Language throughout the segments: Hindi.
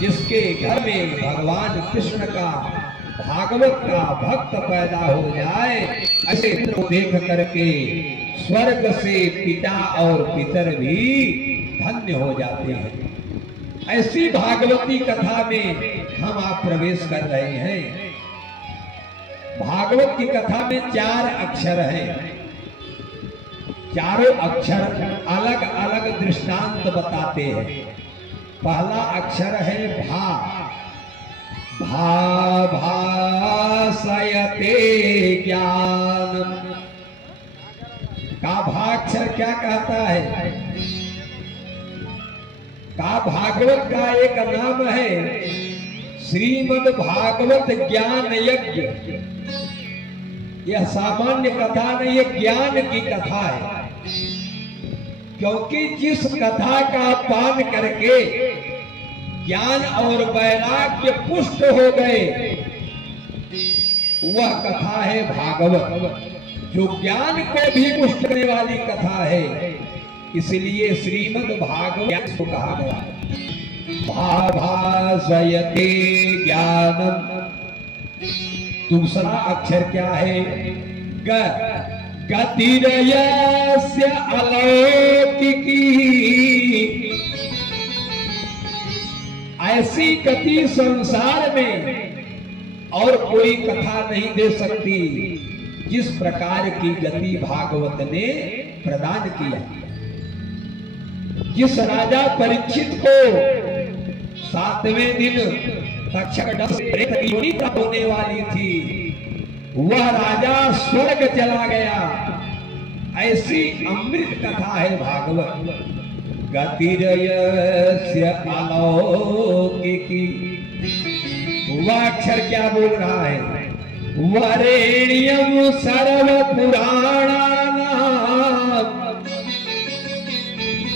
जिसके घर में भगवान कृष्ण का भागवत का भक्त पैदा हो जाए, ऐसे को देख करके स्वर्ग से पिता और पितर भी धन्य हो जाते हैं। ऐसी भागवती कथा में हम आप प्रवेश कर रहे हैं। भागवत की कथा में 4 अक्षर हैं। चारों अक्षर अलग अलग दृष्टांत बताते हैं। पहला अक्षर है भा। भा भासयते ज्ञानम का भाक्षर क्या कहता है? का भागवत का एक नाम है श्रीमद् भागवत ज्ञान यज्ञ। यह सामान्य कथा नहीं, यह ज्ञान की कथा है। क्योंकि जिस कथा का पान करके ज्ञान और वैराग्य पुष्ट हो गए, वह कथा है भागवत, जो ज्ञान को भी पुष्ट करने वाली कथा है। इसलिए श्रीमद् भागवत को कहा गया भाभासयते ज्ञानम। दूसरा अक्षर क्या है? ग। गतिरयस्य अलौकिकी। ऐसी गति संसार में और कोई कथा नहीं दे सकती जिस प्रकार की गति भागवत ने प्रदान किया। जिस राजा परीक्षित को 7वें दिन तक्षक की योनि प्राप्त होने वाली थी, वह राजा स्वर्ग चला गया। ऐसी अमृत कथा है भागवत। गतिरयस्य अलौकिकी। वह अक्षर क्या बोल रहा है? वरेण्यम सर्व पुराणानाम।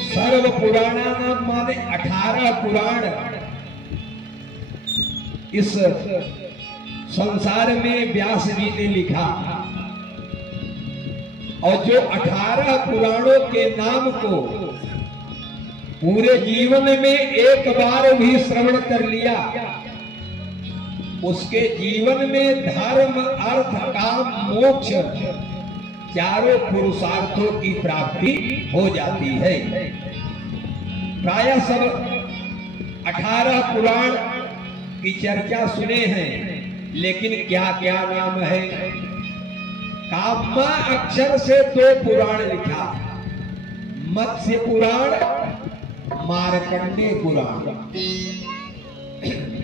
सर्व पुराणानाम माने 18 पुराण इस संसार में व्यास जी ने लिखा। और जो 18 पुराणों के नाम को पूरे जीवन में एक बार भी श्रवण कर लिया, उसके जीवन में धर्म अर्थ काम मोक्ष चारों पुरुषार्थों की प्राप्ति हो जाती है। प्रायः सब 18 पुराण की चर्चा सुने हैं, लेकिन क्या क्या नाम है? कामा अक्षर से 2 पुराण लिखा, मत्स्य पुराण, मार्कंडेय पुराण।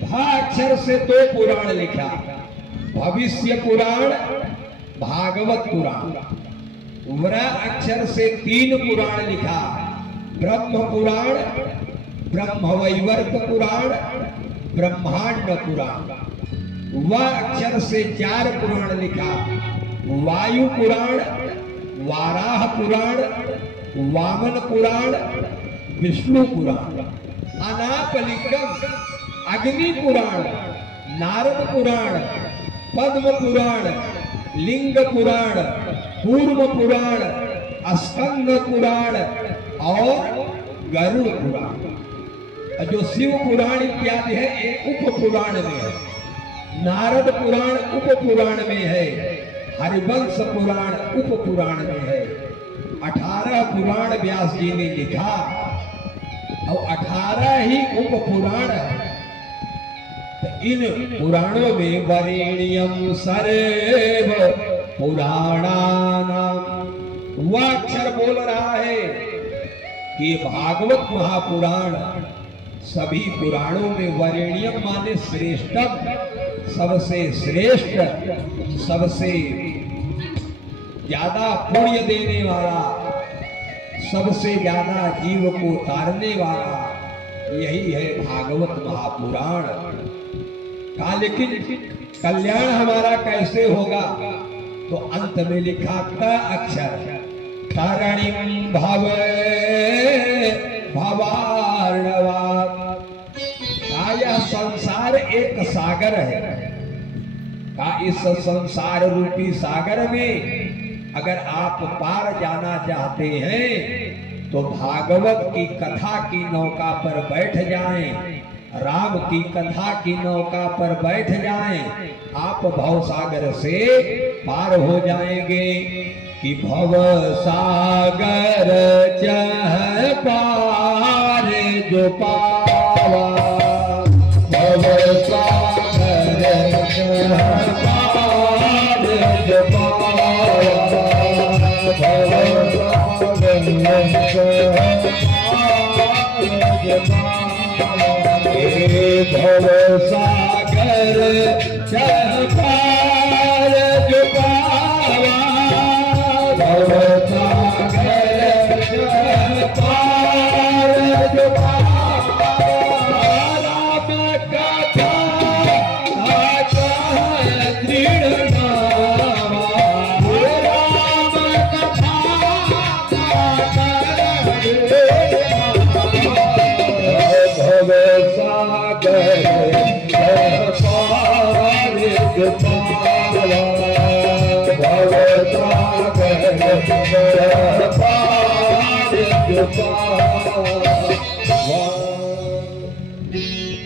भा अक्षर से 2 पुराण लिखा, भविष्य पुराण, भागवत पुराण। व्र अक्षर से 3 पुराण लिखा, ब्रह्म पुराण, ब्रह्मवैवर्त पुराण, ब्रह्मांड पुराण। व अक्षर से 4 पुराण लिखा, वायु पुराण, वाराह पुराण, वामन पुराण, विष्णु पुराण। अनापलिकम, अग्नि पुराण, नारद पुराण, पद्म पुराण, लिंग पुराण, पूर्व पुराण, स्कंद पुराण और गरुड़ पुराण। जो शिव पुराण इत्यादि है ये उप पुराण में है। नारद पुराण उप पुराण में है, हरिवंश पुराण उप पुराण में है। 18 पुराण व्यास जी ने लिखा और 18 ही उप पुराण है। तो इन पुराणों में वरेण्यम सर्व पुराणानाम। वह अक्षर बोल रहा है कि भागवत महापुराण सभी पुराणों में वरेण्यम माने श्रेष्ठम, सबसे श्रेष्ठ, सबसे ज्यादा पुण्य देने वाला, सबसे ज्यादा जीव को तारने वाला, यही है भागवत महापुराण का। लेकिन कल्याण हमारा कैसे होगा? तो अंत में लिखा क अक्षर, तारणिम भव भवार्णवा। यह संसार एक सागर है का। इस संसार रूपी सागर में अगर आप पार जाना चाहते हैं तो भागवत की कथा की नौका पर बैठ जाएं। राम की कथा की नौका पर बैठ जाएं, आप भव सागर से पार हो जाएंगे। कि भव सागर चह पार जो पावा, भव सागर चह पार जो पावा, भव सागर भव सागर चह पार जो पावा, भव सागर चह पार जो पावा। राम कथा दृढ़ नामा, राम कथा भव सागर चह पार जो पावा, भव सागर चह पार जो पावा।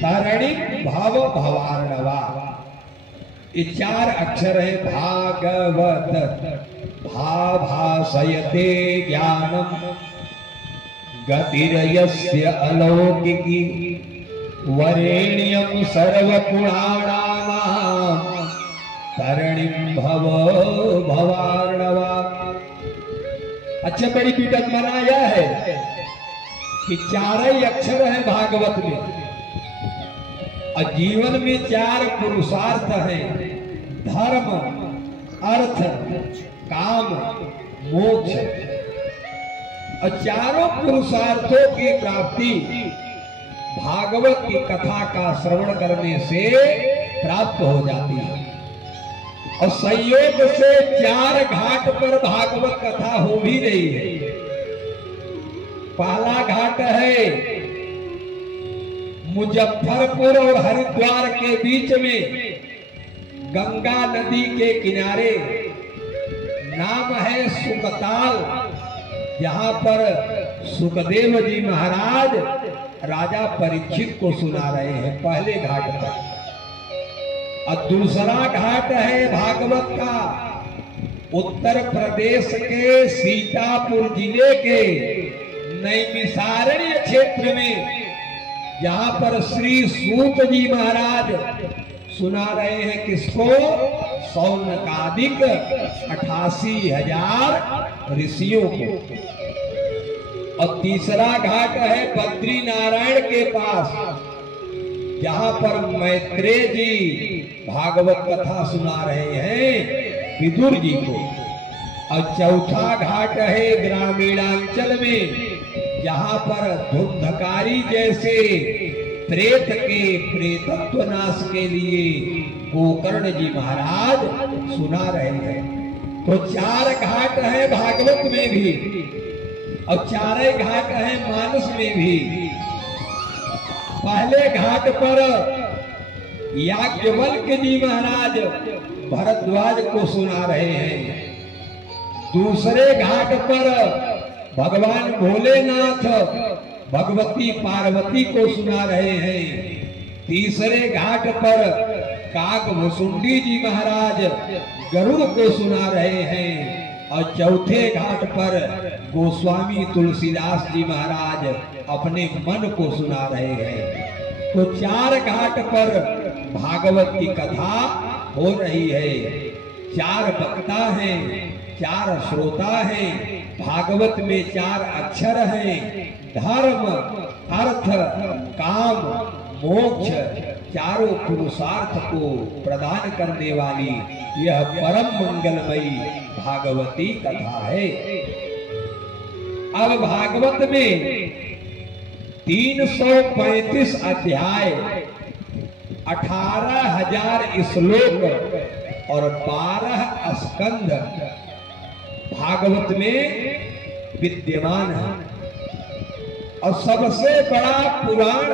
तारणी भाव भवार्णवा, ये 4 अक्षर है भागवत। भा भासयते ज्ञानम गतिर्यस्य अलौकिकी, वरेण्यम सर्वपुराणानां तरणिं भव भवार्णवा। अच्छा, बड़ी पीटक मनाया है कि 4 ही अक्षर है भागवत में, और जीवन में 4 पुरुषार्थ हैं, धर्म, अर्थ, काम, मोक्ष। और चारों पुरुषार्थों की प्राप्ति भागवत की कथा का श्रवण करने से प्राप्त हो जाती है। और संयोग से 4 घाट पर भागवत कथा हो भी रही है। पहला घाट है मुजफ्फरपुर और हरिद्वार के बीच में, गंगा नदी के किनारे, नाम है सुकताल, जहां पर सुखदेव जी महाराज राजा परीक्षित को सुना रहे हैं, पहले घाट पर। और दूसरा घाट है भागवत का उत्तर प्रदेश के सीतापुर जिले के नैमिषारण्य क्षेत्र में, जहां पर श्री सूत जी महाराज सुना रहे हैं किसको? सौनकादिक 88,000 ऋषियों को। और तीसरा घाट है बद्री नारायण के पास, जहां पर मैत्रेय जी भागवत कथा सुना रहे हैं विदुर जी को। और चौथा घाट है ग्रामीणांचल में, जहां पर धुंधकारी जैसे प्रेत के प्रेतत्व नाश के लिए गोकर्ण जी महाराज सुना रहे हैं। तो 4 घाट है भागवत में भी, और 4 घाट है मानस में भी। पहले घाट पर याज्ञवल्क्य जी महाराज भरद्वाज को सुना रहे हैं। दूसरे घाट पर भगवान भोलेनाथ भगवती पार्वती को सुना रहे हैं। तीसरे घाट पर काकभुसुंडी जी महाराज गरुड़ को सुना रहे हैं। और चौथे घाट पर गोस्वामी तुलसीदास जी महाराज अपने मन को सुना रहे हैं। तो 4 घाट पर भागवत की कथा हो रही है। 4 वक्ता हैं, 4 श्रोता हैं। भागवत में 4 अक्षर हैं, धर्म, अर्थ, काम, मोक्ष, चारों पुरुषार्थ को प्रदान करने वाली यह परम मंगलमयी भागवती कथा है। अब भागवत में 335 अध्याय, 18,000 श्लोक और 12 स्कंद भागवत में विद्यमान है। और सबसे बड़ा पुराण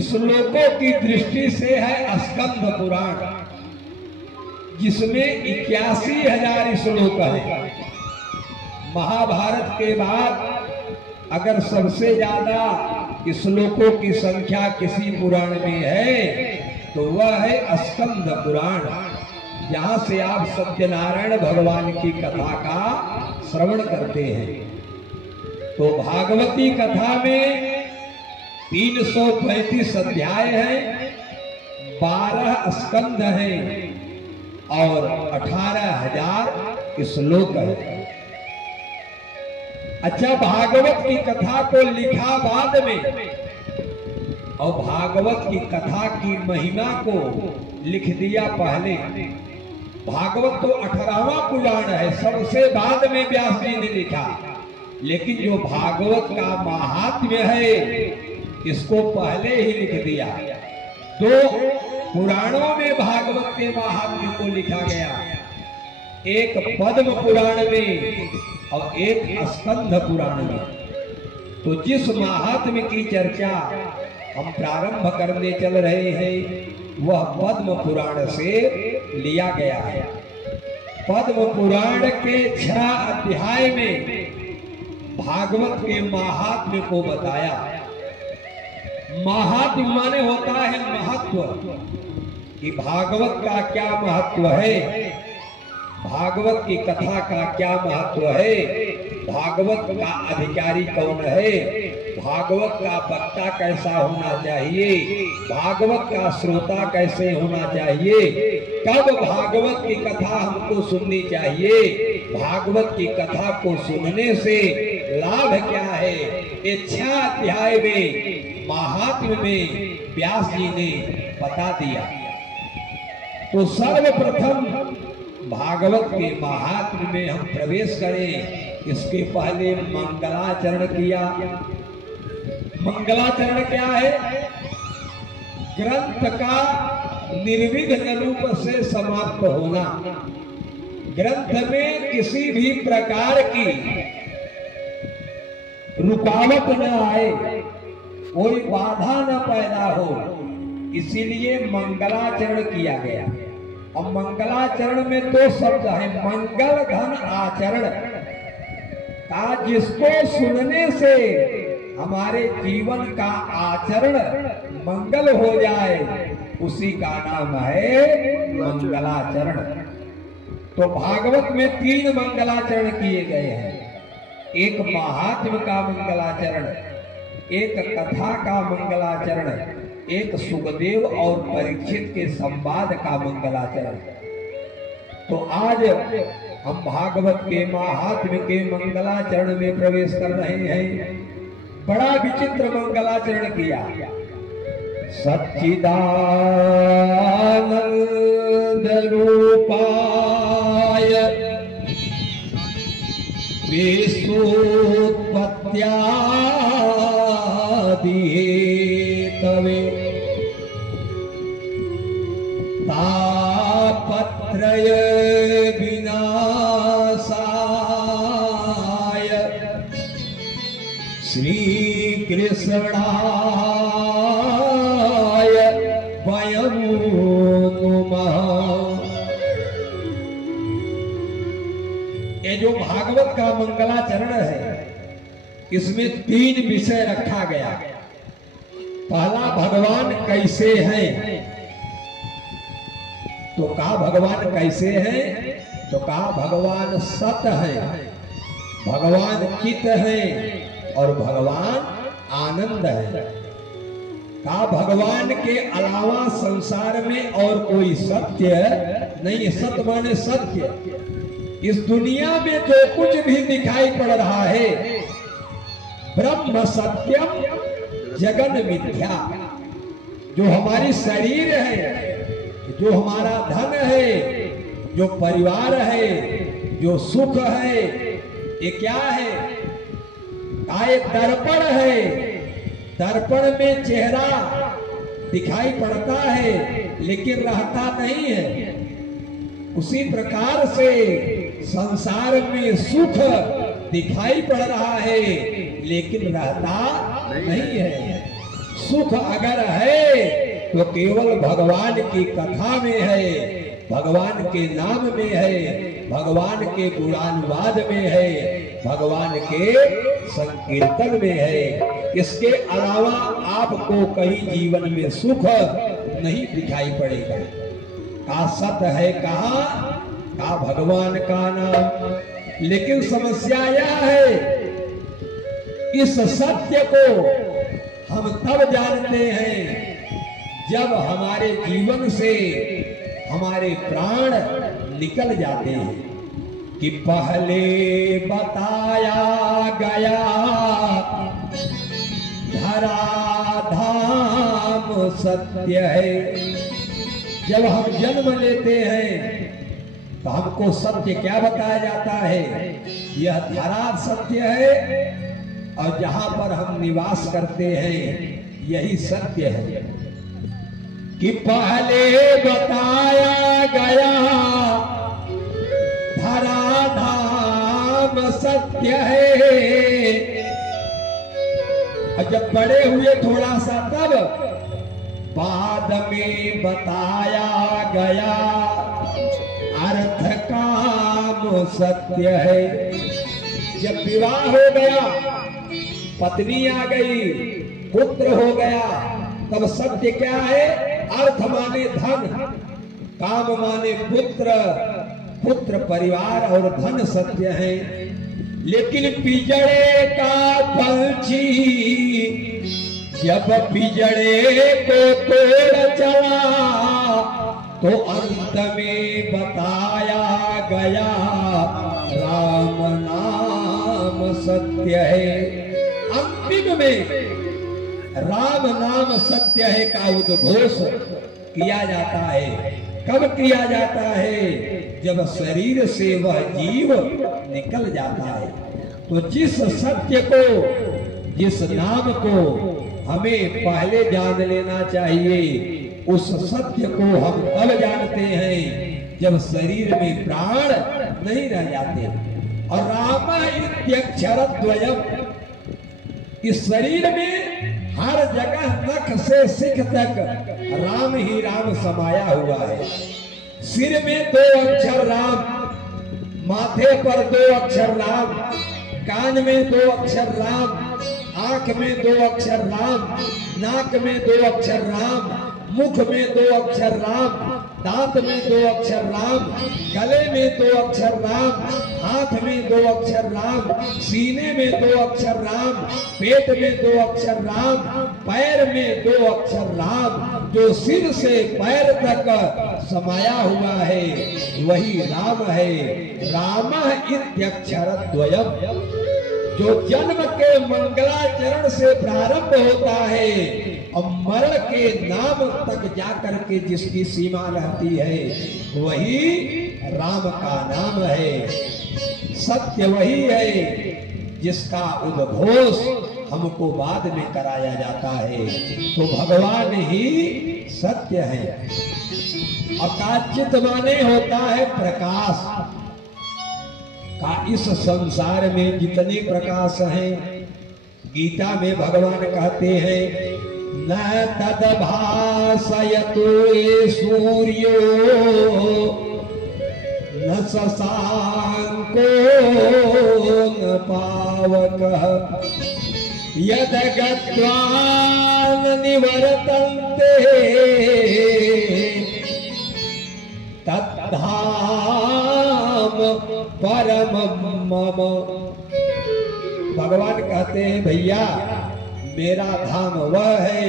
श्लोकों की दृष्टि से है स्कंद पुराण, जिसमें 81,000 श्लोक है। महाभारत के बाद अगर सबसे ज्यादा श्लोकों की संख्या किसी पुराण में है तो वह है स्कंद पुराण, जहां से आप सत्यनारायण भगवान की कथा का श्रवण करते हैं। तो भागवती कथा में 335 अध्याय हैं, 12 स्कंद हैं और 18,000 श्लोक है। अच्छा, भागवत की कथा को लिखा बाद में और भागवत की कथा की महिमा को लिख दिया पहले। भागवत तो 18वां पुराण है, सबसे बाद में व्यास जी ने लिखा, लेकिन जो भागवत का महात्म्य है इसको पहले ही लिख दिया। 2 पुराणों में भागवत के महात्म्य को लिखा गया, एक पद्म पुराण में और एक स्कंद पुराण में। तो जिस महात्म्य की चर्चा हम प्रारंभ करने चल रहे हैं वह पद्म पुराण से लिया गया है। पद्म पुराण के 6 अध्याय में भागवत के महात्म्य को बताया। महात्म्य माने होता है महत्व, कि भागवत का क्या महत्व है, भागवत की कथा का क्या महत्व है, भागवत का अधिकारी कौन है, भागवत का वक्ता कैसा होना चाहिए, भागवत का श्रोता कैसे होना चाहिए, कब भागवत की कथा हमको सुननी चाहिए, भागवत की कथा को सुनने से लाभ क्या है, ये 6 अध्याय में महात्म्य में व्यास जी ने बता दिया। तो सर्वप्रथम भागवत के महात्म्य में हम प्रवेश करें, इसके पहले मंगलाचरण किया। मंगलाचरण क्या है? ग्रंथ का निर्विघ्न रूप से समाप्त होना, ग्रंथ में किसी भी प्रकार की रुकावट न आए, कोई बाधा न पैदा हो, इसीलिए मंगलाचरण किया गया। और मंगलाचरण में 2 शब्द है, मंगल धन आचरण का, जिसको सुनने से हमारे जीवन का आचरण मंगल हो जाए उसी का नाम है मंगलाचरण। तो भागवत में 3 मंगलाचरण किए गए हैं, एक महात्म्य का मंगलाचरण, एक कथा का मंगलाचरण, एक सुखदेव और परीक्षित के संवाद का मंगलाचरण। तो आज हम भागवत के महात्म्य के मंगलाचरण में प्रवेश कर रहे हैं। बड़ा विचित्र मंगलाचरण किया। सच्चिदानंद रूपाय विश्वोत्पत्त्यादि हेतवे तापत्रय विनाशाय श्री कृष्णाय वयं नमः। ये जो भागवत का मंगलाचरण है इसमें 3 विषय रखा गया। पहला, भगवान कैसे हैं, तो कहा भगवान कैसे हैं, तो कहा भगवान सत है, भगवान चित है और भगवान आनंद है। कहा भगवान के अलावा संसार में और कोई सत्य नहीं। सत्य माने सत्य, इस दुनिया में जो कुछ भी दिखाई पड़ रहा है ब्रह्म सत्यम जगन मिथ्या। जो हमारी शरीर है, जो हमारा धन है, जो परिवार है, जो सुख है, ये क्या है? एक दर्पण है, दर्पण में चेहरा दिखाई पड़ता है लेकिन रहता नहीं है। उसी प्रकार से संसार में सुख दिखाई पड़ रहा है लेकिन रहता नहीं है। सुख अगर है तो केवल भगवान की कथा में है, भगवान के नाम में है, भगवान के गुणानुवाद में है, भगवान के संकीर्तन में है। इसके अलावा आपको कहीं जीवन में सुख नहीं दिखाई पड़ेगा। का सत है कहाँ, का भगवान का नाम। लेकिन समस्या यह है, इस सत्य को हम तब जानते हैं जब हमारे जीवन से हमारे प्राण निकल जाते हैं। कि पहले बताया गया धराधाम सत्य है। जब हम जन्म लेते हैं तो हमको सत्य क्या बताया जाता है, यह धरा सत्य है और जहां पर हम निवास करते हैं यही सत्य है। कि पहले बताया गया धराधाम सत्य है, और जब बड़े हुए थोड़ा सा तब बाद में बताया गया अर्थ काम सत्य है। जब विवाह हो गया, पत्नी आ गई, पुत्र हो गया, तब सत्य क्या है, अर्थ माने धन, काम माने पुत्र, पुत्र परिवार और धन सत्य है। लेकिन पिजड़े का पंछी जब पिजड़े को तोड़ चला तो अंत में बताया गया राम नाम सत्य है। अंतिम में राम नाम सत्य है का उद्घोष किया जाता है। कब किया जाता है, जब शरीर से वह जीव निकल जाता है। तो जिस सत्य को, जिस नाम को हमें पहले जान लेना चाहिए, उस सत्य को हम तब जानते हैं जब शरीर में प्राण नहीं रह जाते। और राम इत्यक्षरद्वयम्, इस शरीर में हर जगह नख से सिख तक राम ही राम समाया हुआ है। सिर में 2 अक्षर राम, माथे पर 2 अक्षर राम, कान में 2 अक्षर राम, आंख में 2 अक्षर राम, नाक में 2 अक्षर राम, मुख में 2 अक्षर राम, दांत में 2 अक्षर राम, गले में 2 अक्षर राम, हाथ में 2 अक्षर राम, सीने में 2 अक्षर राम, पेट में 2 अक्षर राम, पैर में 2 अक्षर राम। जो सिर से पैर तक समाया हुआ है वही राम है। राम इत्यक्षरद्वयम्, जो जन्म के मंगलाचरण से प्रारंभ होता है और मरण के नाम तक जाकर के जिसकी सीमा रहती है वही राम का नाम है। सत्य वही है जिसका उद्घोष हमको बाद में कराया जाता है। तो भगवान ही सत्य है। अकाचित माने होता है प्रकाश का। इस संसार में जितने प्रकाश हैं, गीता में भगवान कहते हैं न तद्भासयतु सूर्यो न शशांको न पावकः यद गत्वा न निवर्तन्ते तद्धाम परम मम। भगवान कहते हैं भैया मेरा धाम वह है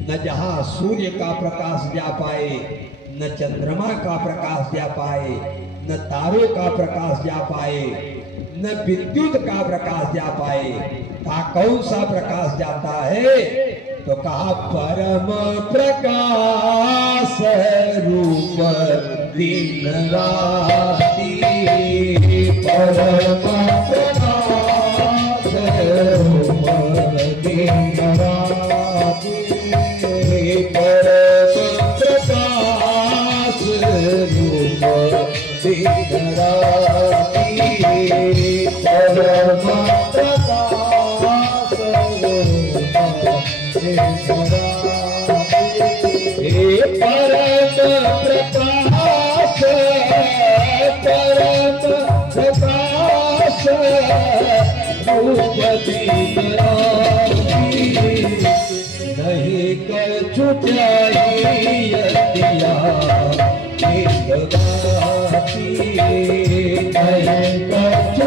न जहां सूर्य का प्रकाश जा पाए, न चंद्रमा का प्रकाश जा पाए, न तारों का प्रकाश जा पाए, न विद्युत का प्रकाश जा पाए। कहा कौन सा प्रकाश जाता है, तो कहा परम प्रकाश रूप दिन राति, परम प्रकाश रूप दिन राति, परम प्रकाश रूप दिन राति, परम प्रकाश रूप दिन राति। नहीं कछु चाहिए दिया एक बाती, नहीं कछु चाहिए दिया एक बाती,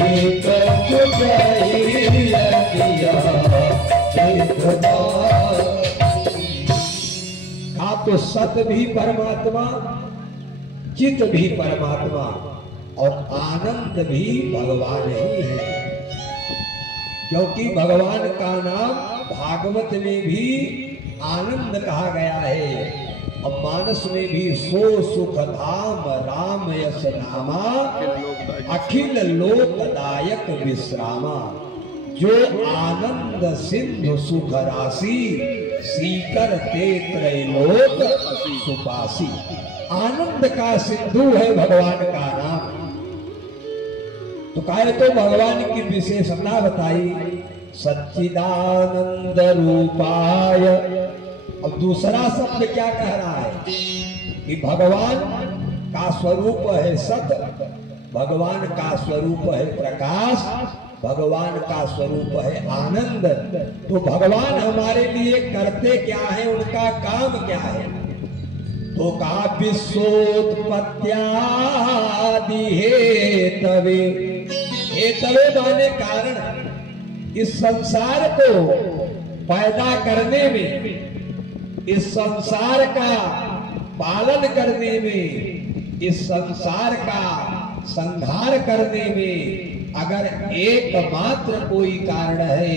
नहीं कछु चाहिए दिया एक बाती। का तो सत भी परमात्मा, चित भी परमात्मा और आनंद भी भगवान ही है। क्योंकि भगवान का नाम भागवत में भी आनंद कहा गया है और मानस में भी सो सुख धाम राम यस नामा, अखिल लोकदायक विश्रामा। जो आनंद सिंधु सुख राशि, सीकर ते त्रैलोक सुपासी। आनंद का सिंधु है भगवान का नाम। तो कहे तो भगवान की विशेषता बताई, सच्चिदानंद रूपाय। अब दूसरा शब्द क्या कह रहा है कि भगवान का स्वरूप है सत, भगवान का स्वरूप है प्रकाश, भगवान का स्वरूप है आनंद। तो भगवान हमारे लिए करते क्या है, उनका काम क्या है? तो कहा विश्वोत्पत्त्यादि हेतवे। हेतवे माने कारण। इस संसार को पैदा करने में, इस संसार का पालन करने में, इस संसार का संहार करने में अगर एकमात्र कोई कारण है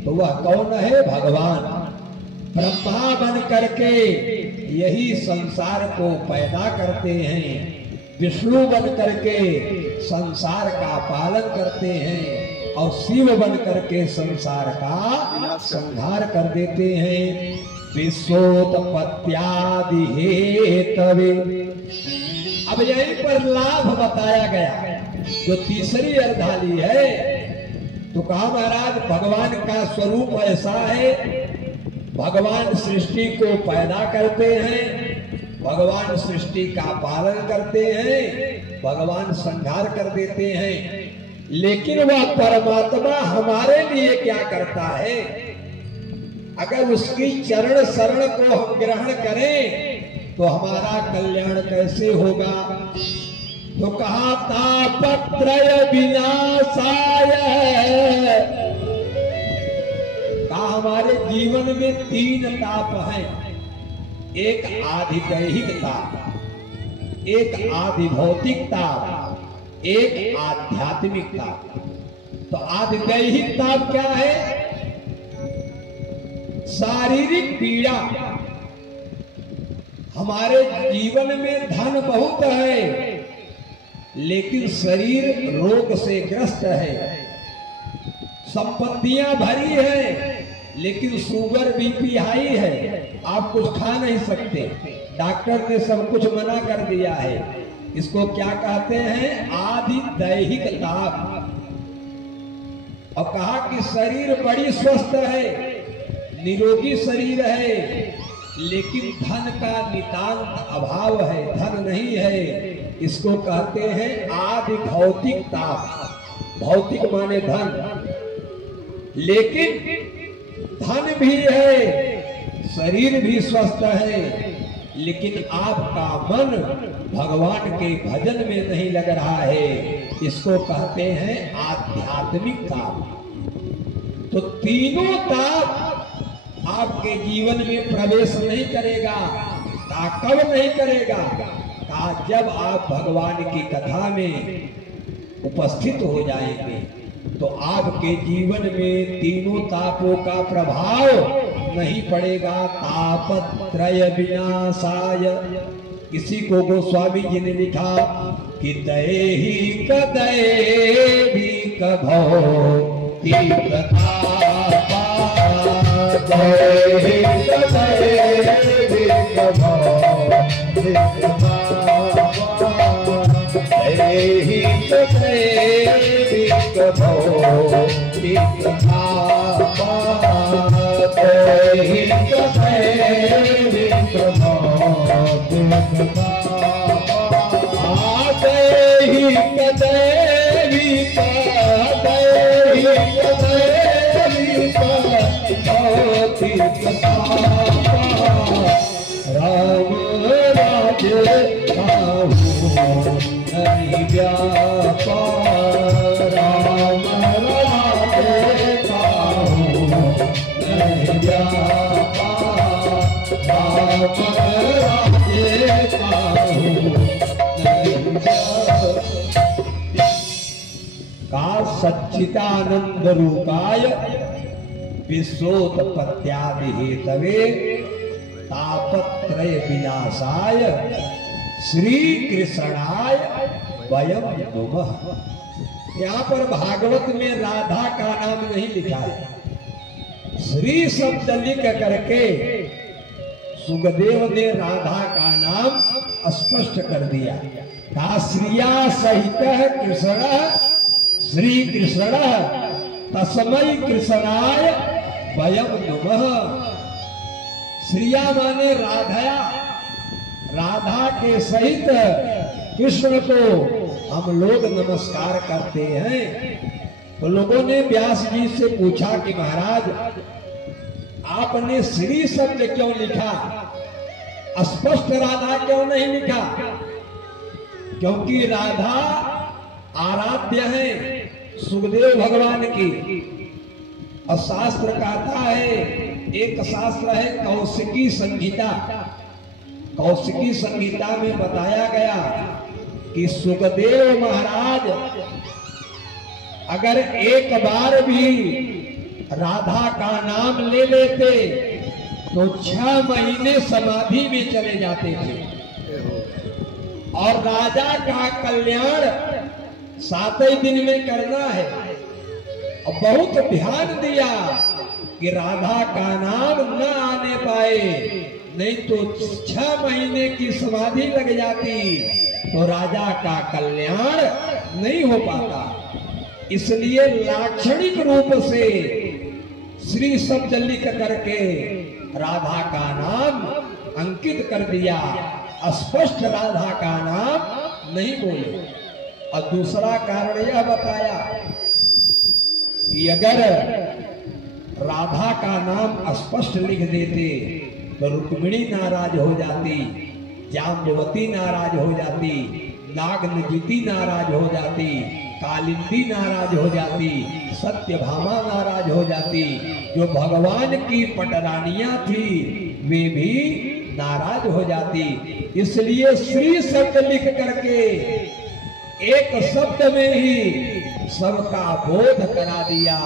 तो वह कौन है? भगवान। ब्रह्मा बन करके यही संसार को पैदा करते हैं, विष्णु बन करके संसार का पालन करते हैं और शिव बन करके संसार का संहार कर देते हैं। विश्वोत्पत्त्यादि हेतवे। अब यहीं पर लाभ बताया गया जो तीसरी अर्धाली है। तो कहा महाराज भगवान का स्वरूप ऐसा है, भगवान सृष्टि को पैदा करते हैं, भगवान सृष्टि का पालन करते हैं, भगवान संहार कर देते हैं। लेकिन वह परमात्मा हमारे लिए क्या करता है? अगर उसकी चरण शरण को हम ग्रहण करें तो हमारा कल्याण कैसे होगा? तो कहा तापत्रय विनाशाय। कहा हमारे जीवन में तीन ताप हैं, एक आधिदैहिक ताप, एक आधिभौतिक ताप, एक आध्यात्मिक ताप। तो आधिदैहिक ताप क्या है? शारीरिक पीड़ा। हमारे जीवन में धन बहुत है लेकिन शरीर रोग से ग्रस्त है, संपत्तियां भरी है लेकिन शुगर बीपी हाई है, आप कुछ खा नहीं सकते, डॉक्टर ने सब कुछ मना कर दिया है। इसको क्या कहते हैं? आधिदैहिक ताप। और कहा कि शरीर बड़ी स्वस्थ है, निरोगी शरीर है लेकिन धन का नितांत अभाव है, धन नहीं है। इसको कहते हैं आदि भौतिक ताप। भौतिक माने धन, लेकिन धन भी है, शरीर भी स्वस्थ है, लेकिन आपका मन भगवान के भजन में नहीं लग रहा है। इसको कहते हैं आध्यात्मिक ताप। तो तीनों ताप आपके जीवन में प्रवेश नहीं करेगा। कब नहीं करेगा? जब आप भगवान की कथा में उपस्थित हो जाएंगे तो आपके जीवन में तीनों तापों का प्रभाव नहीं पड़ेगा। तापत्रय विनाशाय। किसी को गोस्वामी जी ने लिखा कि दैहिक दैविक भौतिक तापा, दैहिक दैविक भौतिक दैहिक दैविक भौतिक तापा, दैहिक दैविक भौतिक तापा। राम राज्य काहू नहीं व्यापार, राम राज्य काहू नहीं व्यापार, राम राज्य काहू नहीं व्यापार। का सच्चिदानंद रूपाय विश्वोत्पत्त्यादि हेतवे तापत्रय विनाशाय श्री कृष्णाय वयं नुमः। यहाँ पर भागवत में राधा का नाम नहीं लिखा है, श्री शब्द लिख करके सुखदेव ने राधा का नाम स्पष्ट कर दिया। का श्रिया सहित कृष्ण श्री कृष्ण तस्मै कृष्णाय वयं नुमः। श्रिया माने राधा, राधा के सहित कृष्ण को हम लोग नमस्कार करते हैं। तो लोगों ने व्यास जी से पूछा कि महाराज आपने श्री शब्द क्यों लिखा, स्पष्ट राधा क्यों नहीं लिखा? क्योंकि राधा आराध्य है सुखदेव भगवान की। और शास्त्र कहता है, एक शास्त्र है कौशिकी संहिता। कौशिकी संहिता में बताया गया कि सुखदेव महाराज अगर एक बार भी राधा का नाम ले लेते तो 6 महीने समाधि में चले जाते थे, और राजा का कल्याण 7 ही दिन में करना है। और बहुत ध्यान दिया कि राधा का नाम न आने पाए, नहीं तो 6 महीने की समाधि लग जाती तो राजा का कल्याण नहीं हो पाता। इसलिए लाक्षणिक रूप से श्री शब्द लिख करके राधा का नाम अंकित कर दिया, स्पष्ट राधा का नाम नहीं बोले। और दूसरा कारण यह बताया कि अगर राधा का नाम स्पष्ट लिख देते तो रुक्मिणी नाराज हो जाती, जाम्बवती नाराज हो जाती, नागनजिती नाराज हो जाती, कालिंदी नाराज हो जाती, सत्यभामा नाराज हो जाती। जो भगवान की पटरानियां थी वे भी नाराज हो जाती। इसलिए श्री शब्द लिख करके एक शब्द में ही सबका बोध करा दिया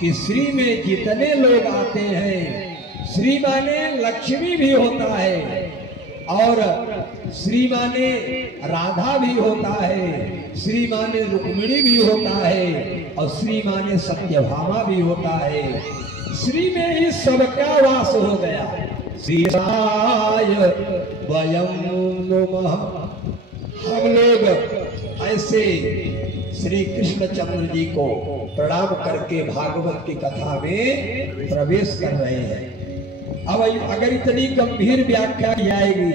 कि श्री में जितने लोग आते हैं, श्री माने लक्ष्मी भी होता है, और श्री माने राधा भी होता है, श्री माने रुक्मिणी भी होता है, और श्री माने सत्यभामा भी होता है। श्री में ही सबका वास हो गया। श्रीराय वयं नुमः। हम लोग ऐसे श्री कृष्णचंद्र जी को प्रणाम करके भागवत की कथा में प्रवेश कर रहे हैं। अब अगर इतनी गंभीर व्याख्या की जाएगी,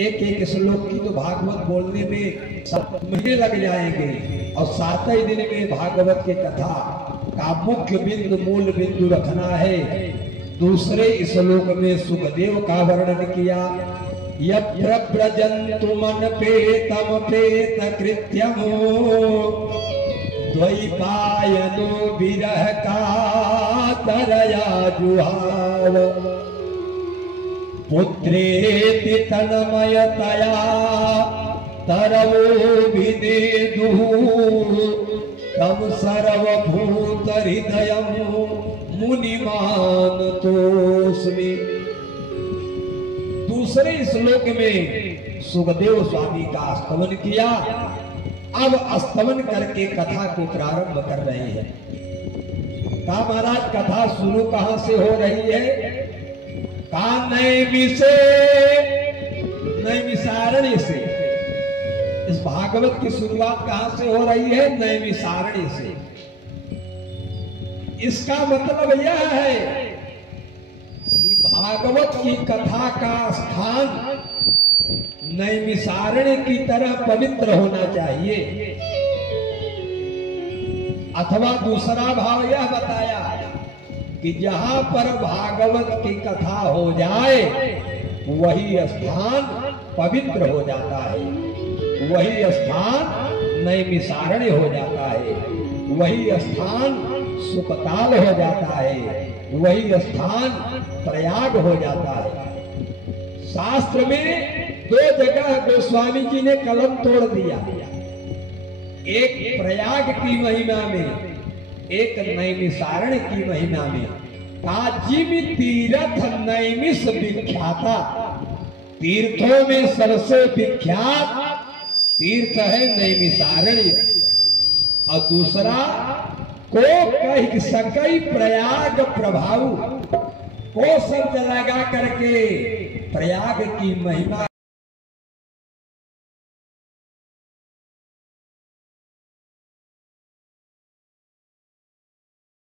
एक एक श्लोक की, तो भागवत बोलने में 7 महीने लग जाएंगे। और 7 ही दिन में भागवत की कथा का मुख्य बिंदु, मूल बिंदु रखना है। दूसरे श्लोक में सुखदेव का वर्णन किया। यत्र व्रजन्तु मनपेतम पेत कृत्यम द्वैपायनो विरह कातरया जुहाव पुत्रेति तन्मयतया तरवो विदेदुः तम सर्वभूत हृदयं मुनिमान तोस्मि। दूसरे श्लोक में सुखदेव स्वामी का स्तवन किया। अब स्तवन करके कथा को प्रारंभ कर रहे हैं। कहा महाराज कथा शुरू कहां से हो रही है? कहा नैमिषारण्य से। इस भागवत की शुरुआत कहां से हो रही है? नैमिषारण्य से। इसका मतलब यह है कि भागवत की कथा का स्थान नैमिषारण्य की तरह पवित्र होना चाहिए। अथवा दूसरा भाव यह बताया कि जहां पर भागवत की कथा हो जाए वही स्थान पवित्र हो जाता है, वही स्थान नैमिषारण्य हो जाता है, वही स्थान सुकताल हो जाता है, वही स्थान प्रयाग हो जाता है। शास्त्र में दो जगह गोस्वामी जी ने कलम तोड़ दिया, एक प्रयाग की महिमा में, एक नैमिषारण्य की महिमा में। काजिम तीर्थ नैमिष विख्याता, तीर्थों में सबसे विख्यात तीर्थ है नैमिषारण्य, और दूसरा को कह सकई प्रयाग प्रभाव, को शब्द लगा करके प्रयाग की महिमा